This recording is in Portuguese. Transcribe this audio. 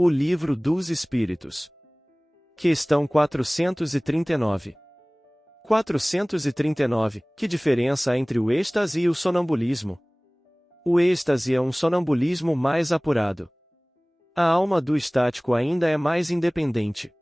O Livro dos Espíritos. Questão 439. 439. Que diferença há entre o êxtase e o sonambulismo? O êxtase é um sonambulismo mais apurado. A alma do estático ainda é mais independente.